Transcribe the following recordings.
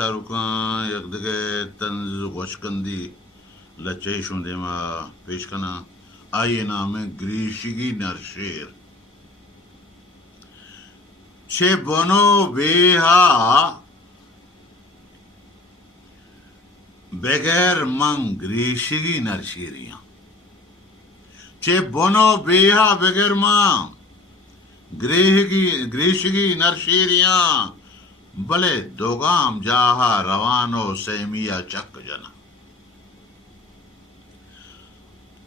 शाहरुख यकदगे तंज वशकंदी लचे शुंदेमा पेश करना आइए नाम है ग्रीशिगी नरशेर छे बनो बेहा बगैर मंग ग्रीशिगी नरशेरिया छे बनो बेहा बगैर मंग ग्रीशिगी नरशेरिया भले दोगाम जाहा रवानो सेमिया चक जना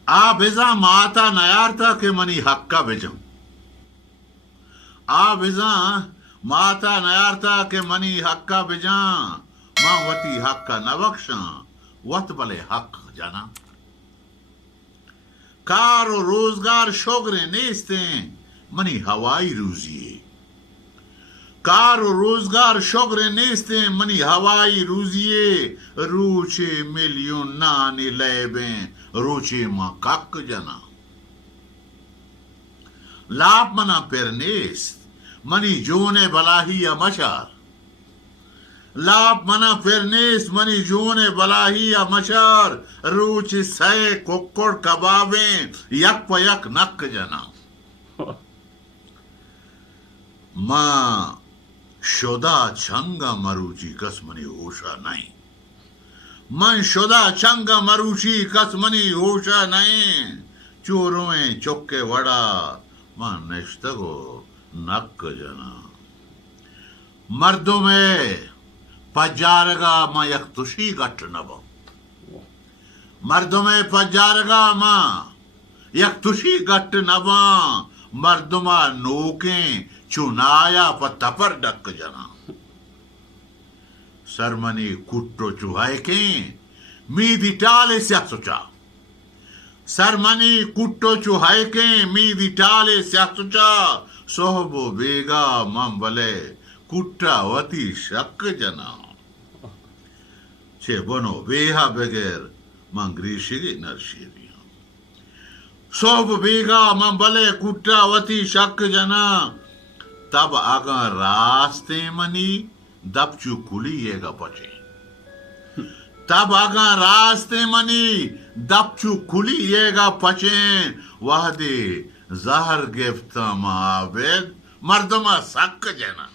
आ बिजा माता नयारता के मनी हक्का बिजम आ बिजा माता नयारता के मनी हक्का बिजा मां वती हक्का नबख्शा वत भले हक जना कारो रोजगार शोगरे नेस्ते मनी हवाई रूजिए कारो रोजगार शोगरे नेस्ते मनी हवाई रूजिए रूचे मिलियन नानी लेबे रूचे मा कक जना लाप मना पेरनेस मनी जोने बलाही या मशार लाप मना पेरनेस मनी जोने बलाही या मशार रूचे सए कुक्कुड़ कबाबे यक पयक नक जना मां शोदा छंगा मरुची कसमनी होशा नहीं मन शोदा छंगा मरुची कसमनी होशा नहीं चोरों चौके वड़ा मां नेश्तगो नक जना मर्दों में पजारगा मां यक तुशी गट नबो मर्दों में पजारगा मां यक तुशी गट नबा मर्दमा नोके चुनाया पत्थपर डक जना सरमनी कुट्टो चुहाए के मीदी टाले स्यासुचा सरमनी कुट्टो चुहाए के मीदी टाले स्यासुचा सोहबो बेगा मम भले कुट्टा वती शक जना छे बनो बेहा बगैर मंग्रीशिगी नरशीरिया सोब बेगा मम भले कुट्टा वती शक जना तब आगा रास्ते मनी दपचू खुलिएगा पचे तब आगा रास्ते मनी दपचू खुलिएगा पचे वह दे जहर गिफ्ता मावेद मर्दमा सक जना